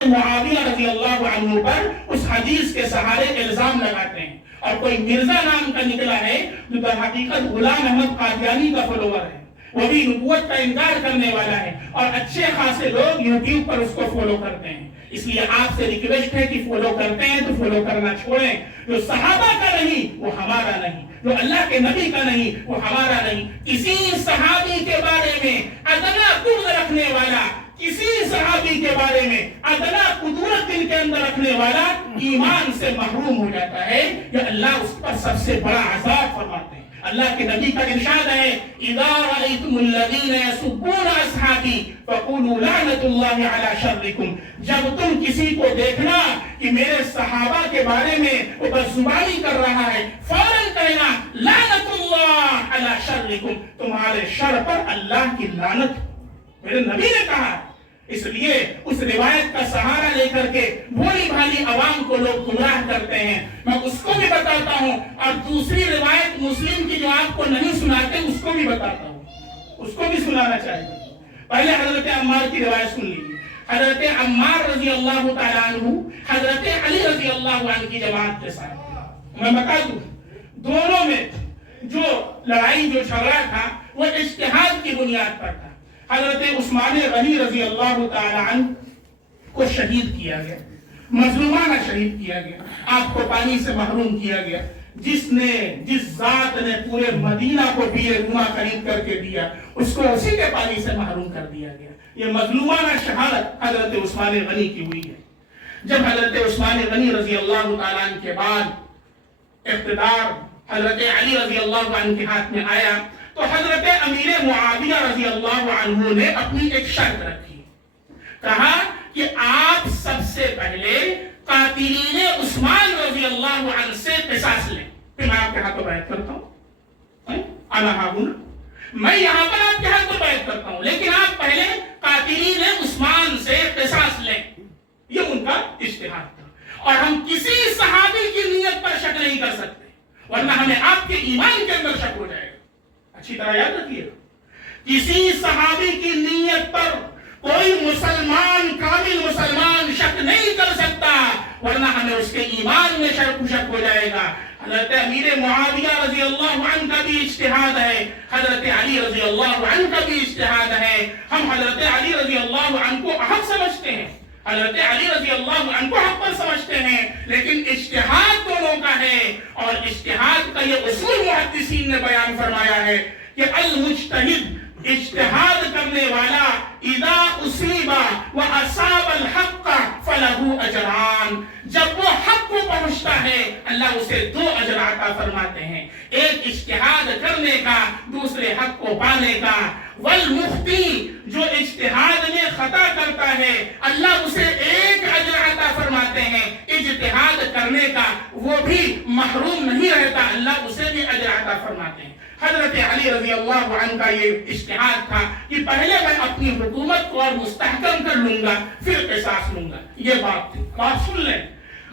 معاویہ رضی اللہ عنہ پر اس حدیث کے سہارے الزام لگاتے ہیں، اور کوئی مرزا نام کا نکلا ہے جو در حقیقت غلام احمد قادیانی کا فالوور ہے، وہ بھی نبوت کا انکار کرنے والا ہے، اور اچھے خاصے لوگ یوٹیوب پر اس کو فالو کرتے ہیں۔ اس لیے آپ سے ریکویسٹ ہے کہ فالو کرتے ہیں تو فالو کرنا چھوڑیں۔ جو صحابہ کا نہیں وہ ہمارا نہیں، جو اللہ کے نبی کا نہیں وہ ہمارا نہیں۔ کسی صحابی کے بارے میں ادنا قدر رکھنے والا، کسی صحابی کے بارے میں ادنا قدرت دل کے اندر رکھنے والا ایمان سے محروم ہو جاتا ہے، کہ اللہ اس پر سب سے بڑا عذاب فرماتے ہیں۔ اللہ کے نبی کا ارشاد ہے، اذا رأيتم الذين يسبون اصحابي فقولوا لعنت اللہ علی شرکم۔ جب تم کسی کو دیکھنا کہ میرے صحابہ کے بارے میں وہ بدزبانی کر رہا ہے، فوراً کہنا لعنت اللہ علی شرکم، تمہارے شر پر اللہ کی لعنت میرے نبی نے کہا۔ اس لیے اس روایت کا سہارا لے کر کے بھولی بھالی عوام کو لوگ گمراہ کرتے ہیں۔ میں اس کو بھی بتاتا ہوں، اور دوسری روایت مسلم کی جو آپ کو نہیں سناتے اس کو بھی بتاتا ہوں، اس کو بھی سنانا چاہیے۔ پہلے حضرت عمار کی روایت سن لیجیے۔ حضرت عمار رضی اللہ تعالیٰ عنہ حضرت علی رضی اللہ عنہ کی جماعت کے ساتھ، میں بتا دوں دونوں میں جو لڑائی جو جھگڑا تھا وہ اجتہاد کی بنیاد پر تھا۔ حضرت عثمان غنی رضی اللہ تعالی عنہ کو شہید کیا گیا، مظلومانہ شہید کیا گیا، آپ کو پانی سے محروم کیا گیا۔ جس ذات نے پورے مدینہ کو بیر روما خرید کر کے دیا، اس کو اسی کے پانی سے محروم کر دیا گیا۔ یہ مظلومانہ شہادت حضرت عثمان غنی کی ہوئی ہے۔ جب حضرت عثمان غنی رضی اللہ تعالی عنہ کے بعد اقتدار حضرت علی رضی اللہ عنہ کے ہاتھ میں آیا، تو حضرت امیر معاویہ رضی اللہ عنہ نے اپنی ایک شرط رکھی، کہا کہ آپ سب سے پہلے قاتلین عثمان رضی اللہ عنہ سے قصاص لیں، پھر میں آپ کے ہاتھوں بیعت کرتا ہوں، میں یہاں پر آپ کے ہاتھوں بیعت کرتا ہوں، لیکن آپ پہلے قاتلین عثمان سے قصاص لیں۔ یہ ان کا اجتہاد تھا، اور ہم کسی صحابی کی نیت پر شک نہیں کر سکتے، ورنہ ہمیں آپ کے ایمان کے اندر شک ہو جائے گا۔ اچھی طرح یاد رکھیے، کسی صحابی کی نیت پر کوئی مسلمان، کامل مسلمان شک نہیں کر سکتا، ورنہ ہمیں اس کے ایمان میں شک ہو جائے گا۔ حضرت امیر معاویہ رضی اللہ عنہ کا بھی اجتہاد ہے، حضرت علی رضی اللہ عنہ کا بھی اجتہاد ہے۔ ہم حضرت علی رضی اللہ عنہ کو احق سمجھتے ہیں، حضرت علی رضی اللہ عنہ کو حق پر سمجھتے ہیں، لیکن اجتہاد دونوں کا ہے، اور اجتہاد کا یہ اصول محدثین نے بیان فرمایا ہے کہ المجتہد، اجتہاد کرنے والا، اذا اصیب واصاب الحق فلہ اجران، جب وہ حق کو پہنچتا ہے اللہ اسے 2 اجر عطا فرماتے ہیں، ایک اجتہاد کرنے کا، دوسرے حق کو پانے کا۔ والمختی، جو اجتہاد میں خطا کرتا ہے اللہ اسے 1 اجر عطا فرماتے ہیں، اجتہاد کرنے کا وہ بھی محروم نہیں رہتا، اللہ اسے بھی اجر عطا فرماتے ہیں۔ حضرت علی رضی اللہ عنہ کا یہ اجتہاد تھا کہ پہلے میں اپنی حکومت کو اور مستحکم کر لوں گا، پھر قصاص لوں گا۔ یہ بات تھی، بات سن لیں۔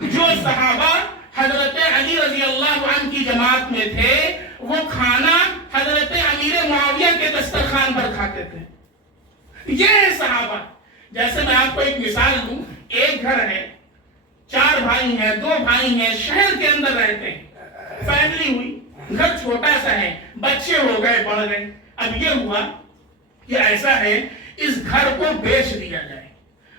جو صحابہ حضرت علی رضی اللہ عنہ کی جماعت میں تھے، وہ کھانا حضرت امیر معاویہ کے دسترخوان پر کھاتے تھے۔ یہ صحابہ، جیسے میں آپ کو ایک مثال دوں، ایک گھر ہے، 4 بھائی ہیں، 2 بھائی ہیں، شہر کے اندر رہتے ہیں، فیملی ہوئی، گھر چھوٹا سا ہے، بچے ہو گئے، بڑھ گئے۔ اب یہ ہوا کہ ایسا ہے اس گھر کو بیچ دیا جائے،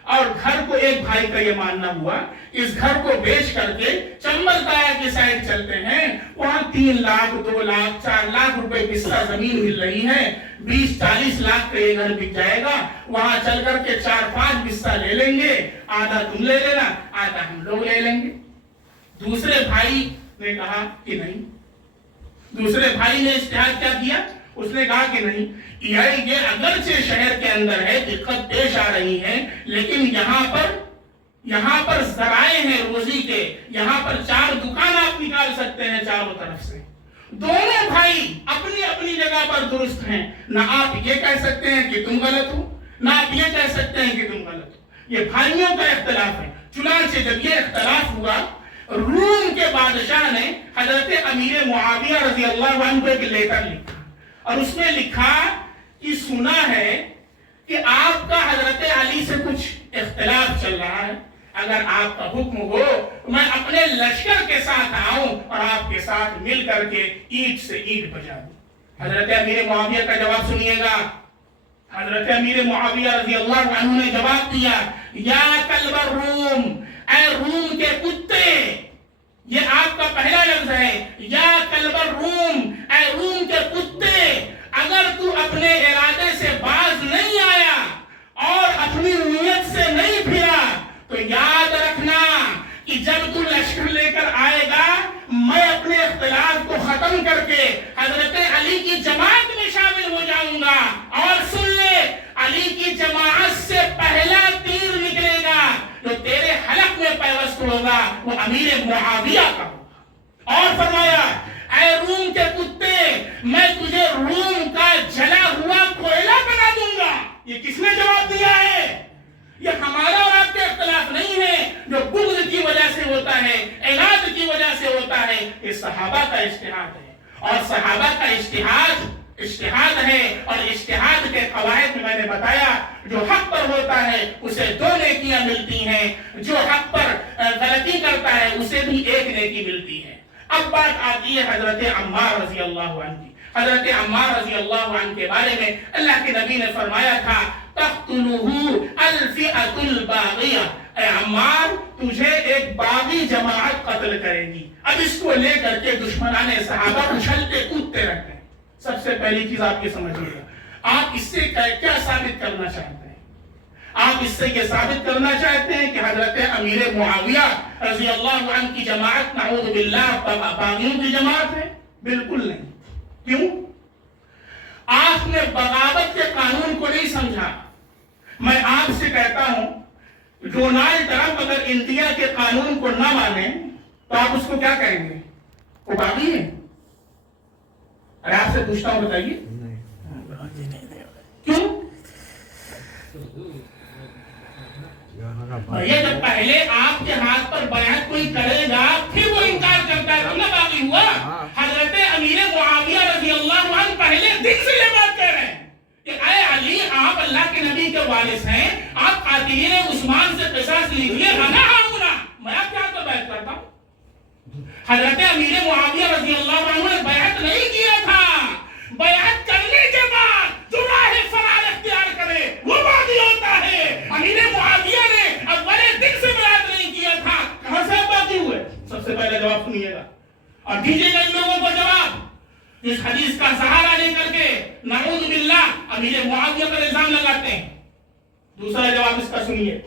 اور گھر کو ایک بھائی کا یہ ماننا ہوا اس گھر کو بیچ کر کے چمبل تایا کی سائڈ چلتے ہیں، وہاں 3 لاکھ 2 لاکھ 4 لاکھ روپے حصہ زمین مل رہی ہے، 20-40 لاکھ کا یہ گھر بک جائے گا، وہاں چل کر کے 4-5 حصہ لے لیں گے، آدھا تم لے لینا، آدھا ہم لوگ لے لیں گے۔ دوسرے بھائی نے کہا کہ نہیں، دوسرے بھائی نے اجتہاد کیا کیا، اس نے کہا کہ نہیں، یہ اگرچہ شہر کے اندر ہے، دقت پیش آ رہی ہے، لیکن یہاں پر ذرائع ہیں روزی کے، یہاں پر 4 دکان آپ نکال سکتے ہیں چاروں طرف سے۔ دونوں بھائی اپنی اپنی جگہ پر درست ہیں، نہ آپ یہ کہہ سکتے ہیں کہ تم غلط ہو، نہ آپ یہ کہہ سکتے ہیں کہ تم غلط ہو۔ یہ بھائیوں کا اختلاف ہے۔ چنانچہ جب یہ اختلاف ہوا، روم کے بادشاہ نے حضرت امیر معاویہ رضی اللہ عنہ کو ایک لیٹر لکھا، اور اس میں لکھا کہ سنا ہے کہ آپ کا حضرت علی سے کچھ اختلاف چل رہا ہے، اگر آپ کا حکم ہو میں اپنے لشکر کے ساتھ آؤں اور آپ کے ساتھ مل کر کے اینٹ سے اینٹ بجا دوں۔ حضرت امیر معاویہ کا جواب سنیے گا۔ حضرت امیر معاویہ رضی اللہ عنہ نے جواب دیا، یا کلب الروم، اے روم کے کتے، یہ آپ کا پہلا لفظ ہے، یا کلب الروم، اے روم کے کتے، اگر تو اپنے ارادے سے باز نہیں آیا اور اپنی نیت سے نہیں پھرا تو یاد رکھنا کہ جب تو لشکر لے کر آئے گا میں اپنے اختلاف کو ختم کر کے حضرت علی کی جماعت میں شامل ہو جاؤں گا، اور سن لے علی کی جماعت سے پہلا تیر نکلے گا جو تیرے حلق میں پیوست ہوگا وہ امیر معاویہ کا ہوگا۔ اور فرمایا، اے روم کے کتے، میں تجھے روم کا جلا ہوا کوئلہ بنا دوں گا۔ یہ کس نے جواب دیا ہے؟ یہ ہمارا اور آپ کا اختلاف نہیں ہے جو بغض کی وجہ سے ہوتا ہے، عناد کی وجہ سے ہوتا ہے، یہ صحابہ کا اجتہاد ہے، اور صحابہ کا اجتہاد ہے، اور اجتہاد کے قواعد میں نے بتایا جو حق پر ہوتا ہے اسے 2 نیکیاں ملتی ہیں، جو حق پر غلطی کرتا ہے اسے بھی 1 نیکی ملتی ہے۔ اب بات آتی ہے حضرت عمار رضی اللہ عنہ کی۔ حضرت عمار رضی اللہ عنہ کے بارے میں اللہ کے نبی نے فرمایا تھا، تقتلہ الفئۃ الباغیہ، اے عمار تجھے ایک باغی جماعت قتل کرے گی۔ اب اس کو لے کر کے دشمنان صحابہ اچھلتے کودتے رہتے ہیں۔ سب سے پہلی چیز آپ یہ سمجھیے، آپ اس سے کیا ثابت کرنا چاہتے ہیں؟ آپ اس سے یہ ثابت کرنا چاہتے ہیں کہ حضرت امیر معاویہ رضی اللہ عنہ کی جماعت نعوذ باللہ باغیوں کی جماعت ہے؟ بالکل نہیں۔ کیوں؟ آپ نے بغاوت کے قانون کو نہیں سمجھا۔ میں آپ سے کہتا ہوں ڈونالڈ ٹرمپ اگر انڈیا کے قانون کو نہ مانے تو آپ اس کو کیا کہیں گے؟ وہ باغی ہے؟ اگر آپ سے پوچھتا ہوں بتائیے کیوں؟ یہ جب پہلے آپ کے ہاتھ پر بیعت کوئی کرے گا پھر وہ انکار کرتا ہے تو نہ باغی ہوا۔ حضرت امیر معاویہ رضی اللہ عنہ پہلے دن سے یہ بات کہہ رہے ہیں کہ اے علی، آپ اللہ کے نبی کے وارث ہیں، آپ قاتلین عثمان سے قصاص لیجیے، انا ہاؤنا، میں آپ کے ہاتھ پر بیعت کرتا ہوں۔ حضرت امیر معاویہ رضی اللہ عنہ نے بیعت نہیں کیا تھا، بیعت کرنے کے بعد جو راہ فرار اختیار کرے وہ باغی ہوتا ہے۔ امیر معاویہ نے اولے دن سے بیعت نہیں کیا تھا، کہاں سے باغی ہوئے؟ سب سے پہلے جواب سنیے گا اور دیجیے گا ان لوگوں کو جواب۔ اس حدیث کا سہارا لے کر کے نعوذ باللہ امیر معاویہ پر الزام لگاتے ہیں۔ دوسرا جواب اس کا سنیے،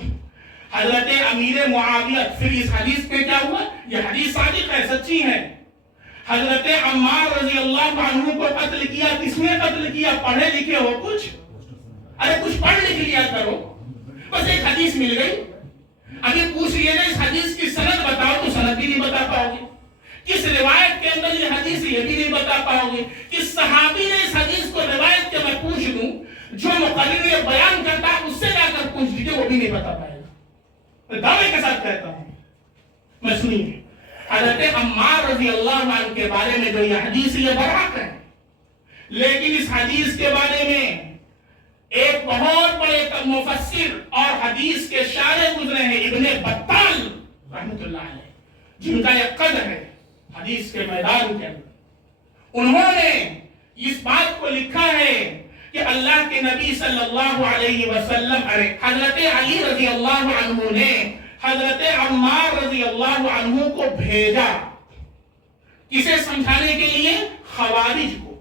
حضرت امیر معاویہ، پھر اس حدیث پہ کیا ہوا؟ یہ حدیث صادق ہے، سچی ہے۔ حضرت عمار رضی اللہ عنہ کو قتل کیا، کس نے قتل کیا؟ پڑھے لکھے ہو کچھ؟ ارے کچھ پڑھ لکھ لیا کرو، بس ایک حدیث مل گئی، ابھی پوچھ لیے نا اس حدیث کی سند بتاؤ تو سند بھی نہیں بتا پاؤ گے، کس روایت کے اندر یہ حدیث یہ بھی نہیں بتا پاؤ گے، کس صحابی نے اس حدیث کو روایت کے میں پوچھ دوں جو مقرر یہ بیان کرتا ہے اس سے جا کر پوچھ لیجیے، وہ بھی نہیں بتا پائے گا۔ میں دعوے کے ساتھ کہتا ہوں، میں سنیے، حضرت عمار رضی اللہ عنہ کے بارے میں جو یہ حدیث یہ برحق ہے، لیکن اس حدیث کے بارے میں ایک بہت بڑے مفسر اور حدیث کے شارح گزرے ہیں ابن بطال رحمۃ اللہ علیہ، جن کا یہ قدر ہے حدیث کے میدان کے اندر۔ انہوں نے اس بات کو لکھا ہے کہ اللہ کے نبی صلی اللہ علیہ وسلم، حضرت علی رضی اللہ عنہ نے حضرت عمار رضی اللہ عنہ کو بھیجا، کسے سمجھانے کے لیے؟ خوارج کو۔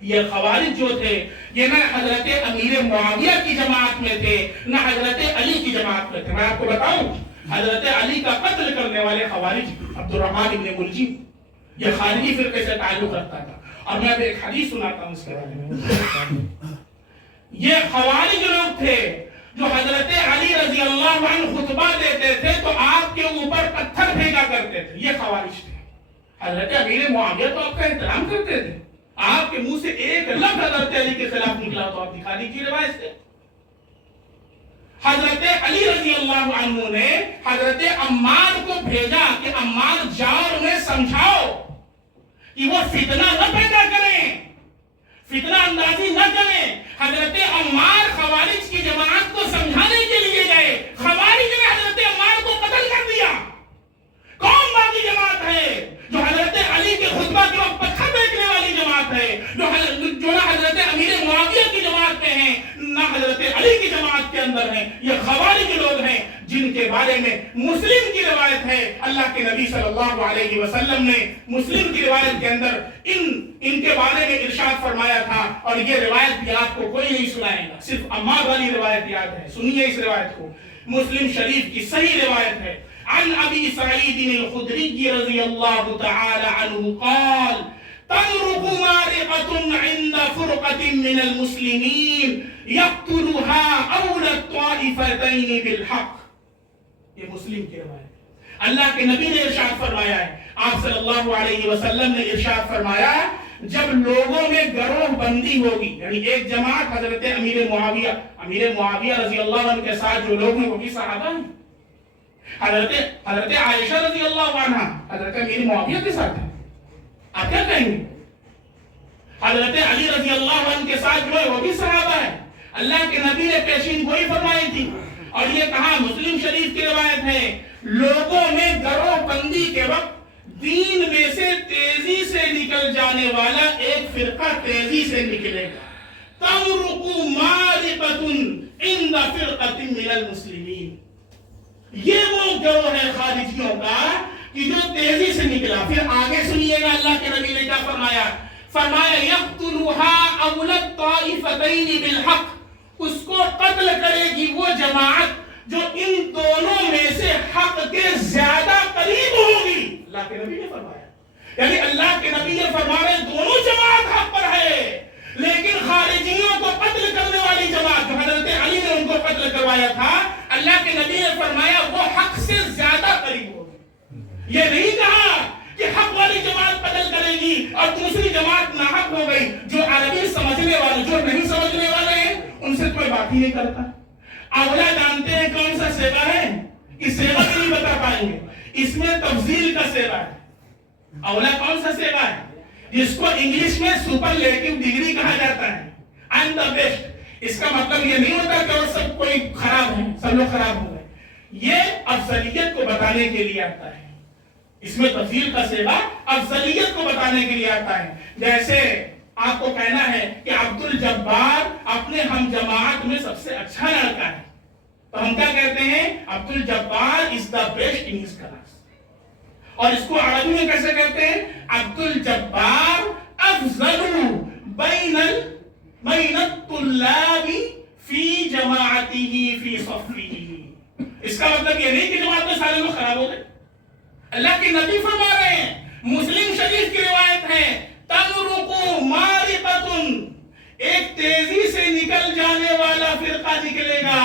یہ خوارج جو تھے یہ نہ حضرت امیر معاویہ کی جماعت میں تھے نہ حضرت علی کی جماعت میں تھے۔ میں آپ کو بتاؤں حضرت علی کا قتل کرنے والے خوارج عبد الرحمن ابن ملجم، یہ خارجی فرقے سے تعلق رکھتا تھا، اور میں اب ایک حدیث سناتا ہوں اس کے بارے میں۔ یہ خوارج لوگ تھے جو حضرت علی رضی اللہ عنہ خطبہ دیتے تھے تو آپ کے اوپر پتھر پھینکا کرتے تھے، یہ خوارج تھے۔ حضرت امیر معاویہ تو آپ کا احترام کرتے تھے، آپ کے منہ سے ایک لفظ حضرت علی کے خلاف نکلا تو آپ دکھا دیجیے روایت سے۔ حضرت علی رضی اللہ عنہ نے حضرت عمار کو بھیجا کہ عمار جاؤ انہیں سمجھاؤ کہ وہ فتنہ نہ پیدا کریں، فتنہ اندازی نہ کریں۔ حضرت عمار خوارج کی جماعت کو سمجھانے کے لیے گئے، خوارج نے حضرت عمار کی جماعت کے اندر ہیں، یہ خوارج لوگ ہیں جن کے بارے میں مسلم کی روایت ہے، اللہ کے نبی صلی اللہ علیہ وسلم نے مسلم کی روایت کے اندر ان کے بارے میں ارشاد فرمایا تھا، اور یہ روایت بھی آپ کو کوئی نہیں سنائے گا، صرف عمار والی روایت یاد ہے، سنیے اس روایت کو، مسلم شریف کی صحیح روایت ہے، عن ابی سعید الخدری رضی اللہ تعالی عنہ قال تمرق مارقة عند فرقة من المسلمين يقتلها أولى الطائفتين بالحق. یہ مسلم کی روایت ہے، اللہ کے نبی نے ارشاد فرمایا ہے، آپ صلی اللہ علیہ وسلم نے ارشاد فرمایا جب لوگوں میں گروہ بندی ہوگی، یعنی ایک جماعت حضرت امیر معاویہ رضی اللہ عنہ کے ساتھ جو لوگ ہیں وہ بھی صحابہ ہیں، حضرت عائشہ رضی اللہ عنہ حضرت امیر معاویہ کے ساتھ ہیں، آپ کیا کہیں گے؟ حضرت علی رضی اللہ عنہ کے ساتھ جو ہے وہ بھی صحابہ ہے، اللہ کے نبی نے پیشین گوئی فرمائی تھی، اور یہ کہا مسلم شریف کی روایت ہے لوگوں میں گروہ بندی کے وقت دین میں سے تیزی سے نکل جانے والا ایک فرقہ تیزی سے نکلے گا، تمرق مارقة عند فرقة من المسلمین، یہ وہ گروہ ہے خارجیوں کا کہ جو تیزی سے نکلا۔ پھر آگے سنیے گا اللہ کے نبی نے کیا فرمایا، فرمایا یقتلها اولى الطائفتین بالحق، اس کو قتل کرے گی وہ جماعت جو ان دونوں میں سے حق کے زیادہ قریب ہوگی، اللہ کے نبی نے فرمایا، یعنی اللہ کے نبی یہ فرما رہے ہیں دونوں جماعت حق پر ہے، لیکن خارجیوں کو قتل کرنے والی جماعت جو حضرت علی نے ان کو قتل کروایا تھا، اللہ کے نبی نے فرمایا وہ حق سے زیادہ قریب ہوگی۔ یہ نہیں کہا کہ حق والی جماعت قتل کرے گی اور دوسری جماعت ناحق ہو گئی، جو عربی سمجھنے والے جو نہیں سمجھنے والے ہیں ان سے کوئی بات ہی نہیں کرتا۔ اولا جانتے ہیں کون سا سیوا ہے، اس سیوا بھی نہیں بتا پائیں گے، اس میں تفضیل کا سیوا ہے۔ اولا کون سا سیوا ہے جس کو انگلش میں سپرلیٹو ڈگری کہا جاتا ہے، اینڈ دا بیسٹ، اس کا مطلب یہ نہیں ہوتا کہ وہ سب کوئی خراب ہے، سب لوگ خراب ہو گئے، یہ افضلیت کو بتانے کے لیے آتا ہے، اس میں تفضیل کا سیوا افضلیت کو بتانے کے لیے آتا ہے۔ جیسے آپ کو کہنا ہے کہ عبد الجبار اپنے ہم جماعت میں سب سے اچھا لڑکا ہے، تو ہم کیا کہتے ہیں، Abdul Jabbar is the best in his class, اور اس کو عربی میں کیسے کہتے ہیں، عبد الجبار افضل بین الطلاب فی جماعته فی صفه، اس کا مطلب یہ نہیں کہ جماعت میں سارے لوگ خراب ہو گئے، اللہ کے نبی فرما رہے ہیں، مسلم شریف کی روایت ہے تمرق مارقة، ایک تیزی سے نکل جانے والا فرقہ نکلے گا،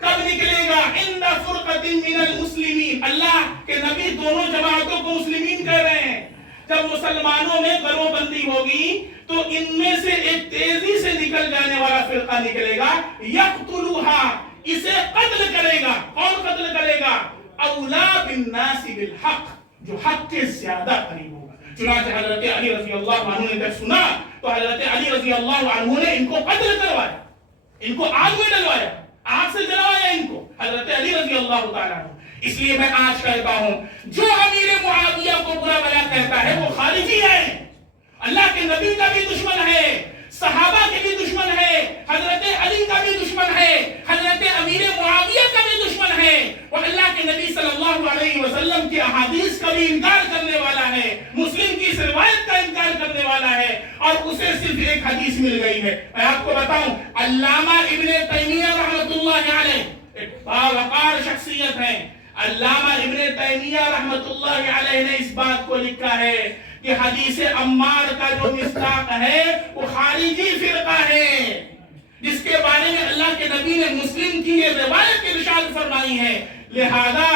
کب نکلے گا، عند فرقة من المسلمین، اللہ کے نبی دونوں جماعتوں کو مسلمین کہہ رہے ہیں، جب مسلمانوں میں گروہ بندی ہوگی تو ان میں سے ایک تیزی سے نکل جانے والا فرقہ نکلے گا، یقتلها، اسے قتل کرے گا، کون قتل کرے گا، اولا بالناس بالحق، جو حق کے زیادہ قریب ہوگا۔ چنانچہ حضرت علی رضی اللہ عنہ نے جب سنا تو حضرت علی رضی اللہ عنہ نے ان کو قتل کروایا، ان کو آگ میں ڈلوایا، آگ سے جلوایا ان کو، حضرت علی رضی اللہ تعالیٰ عنہ۔ اس لیے میں آج کہتا ہوں جو امیر معاویہ کو برا بھلا کہتا ہے وہ خارجی ہے، اللہ کے نبی کا بھی دشمن ہے، صحابہ کے بھی دشمن ہے، حضرت علی کا بھی دشمن ہے، حضرت امیر معاویہ کا بھی دشمن ہے، اور اللہ کے نبی صلی اللہ علیہ وسلم کی احادیث کا بھی انکار کرنے والا ہے، مسلم کی اس روایت کا انکار کرنے والا ہے، اور اسے صرف ایک حدیث مل گئی ہے۔ میں آپ کو بتاؤں، علامہ ابن تیمیہ رحمۃ اللہ علیہ ایک باوقار شخصیت ہے، علامہ ابن تیمیہ رحمۃ اللہ علیہ نے اس بات کو لکھا ہے کہ حدیث عمار کا جو مصداق ہے وہ خارجی فرقہ ہے، جس کے بارے میں اللہ کے نبی نے مسلم کی یہ روایت ارشاد فرمائی ہے۔ لہذا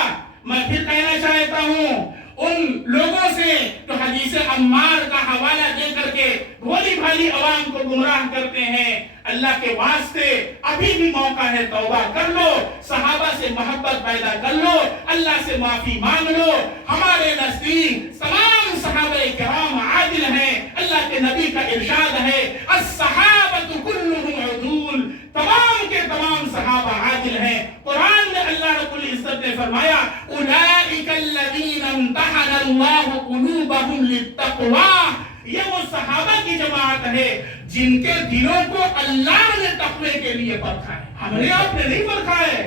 میں پھر کہنا چاہتا ہوں ان لوگوں سے جو حدیث عمار کا حوالہ دے کر کے بھولی بھالی عوام کو گمراہ کرتے ہیں، اللہ کے واسطے ابھی بھی موقع ہے، توبہ کر لو، صحابہ سے محبت پیدا کر لو، اللہ سے معافی مانگ لو۔ ہمارے نزدیک تمام صحابہ کرام عادل ہیں، اللہ کے نبی کا ارشاد ہے الصحابۃ کلھم عدول، تمام کے تمام صحابہ عادل ہیں۔ قرآن میں اللہ رب العزت نے فرمایا اولئک الذین امتحن اللہ قلوبہم للتقوی، یہ وہ صحابہ کی جماعت ہے جن کے دلوں کو اللہ نے تقوی کے لیے پرکھا ہے. ہم نے آپ نے نہیں پرکھا ہے.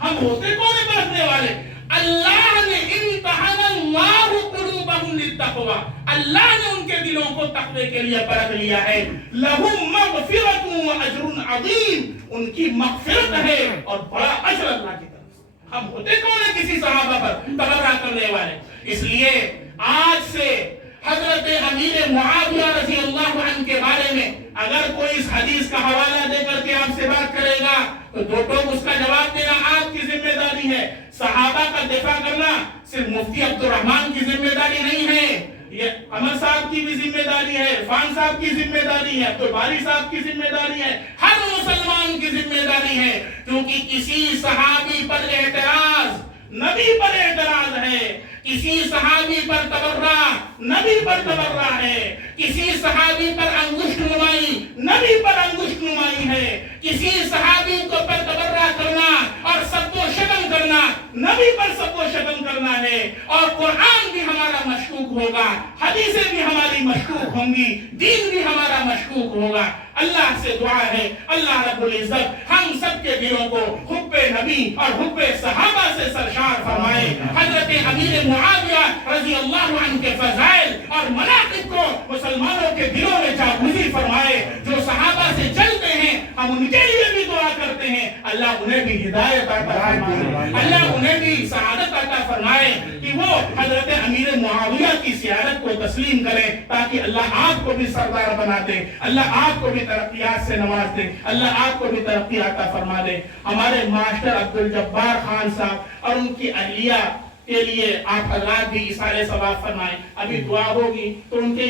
ہم ہوتے کون ہیں پرکھنے والے؟ اللہ نے امتحان اللہ قلوبہم للتقوی، اللہ نے ان کے دلوں کو تقوی کے لیے پرکھ لیا ہے. لہم مغفرۃ واجر عظیم، ان کی مغفرت ہے اور بڑا اجر اللہ کی طرف سے. ہم ہوتے کون ہیں کسی صحابہ پر تبرہ کرنے والے؟ اس لیے آج سے حضرت امیر معاویہ رضی اللہ عنہ کے بارے میں اگر کوئی اس حدیث کا حوالہ دے کر کے آپ سے بات کرے گا تو دو ٹوک اس کا جواب دینا آپ کی ذمہ داری ہے. صحابہ کا دفاع کرنا صرف مفتی عبد الرحمان کی ذمہ داری نہیں ہے، یہ قمر صاحب کی بھی ذمہ داری ہے، عرفان صاحب کی ذمہ داری ہے، تو باری صاحب کی ذمہ داری ہے، ہر مسلمان کی ذمہ داری ہے. کیونکہ کسی صحابی پر اعتراض نبی پر اعتراض ہے، کسی صحابی پر تبرہ نبی پر تبرہ ہے، کسی صحابی پر انگشت نمائی نبی پر انگشت نمائی ہے، کسی صحابی کو پر تبرہ کرنا اور سب کو شتم کرنا نبی پر سب کو شتم کرنا ہے. اور قرآن بھی ہمارا مشکوک ہوگا، حدیثیں بھی ہماری مشکوک ہوں گی، دین بھی ہمارا مشکوک ہوگا. اللہ سے دعا ہے اللہ رب العزت ہم سب کے دلوں کو حب نبی اور حب صحابہ سے سرشار فرمائے. حضرت امیر معاویہ رضی اللہ عنہ کے فضائل اور مناقب کو مسلمانوں کے دلوں میں جاگزی فرمائے. جو صحابہ سے چلتے ہیں ہم ان کے لیے بھی دعا کرتے ہیں، اللہ انہیں بھی ہدایت عطا فرمائے، اللہ انہیں بھی سعادت عطا فرمائے کہ وہ حضرت امیر معاویہ کی سیادت کو تسلیم کریں، تاکہ اللہ آپ کو بھی سردار بنا دے، اللہ آپ کو بھی ترقیات سے نواز دے، اللہ آپ کو بھی ترقی عطا فرما دے. ہمارے ماسٹر عبد الجبار خان صاحب اور ان کی اہلیہ کے لیے آپ حضرات بھی اِسارِ ثواب فرمائیں. ابھی دعا ہوگی تو ان کے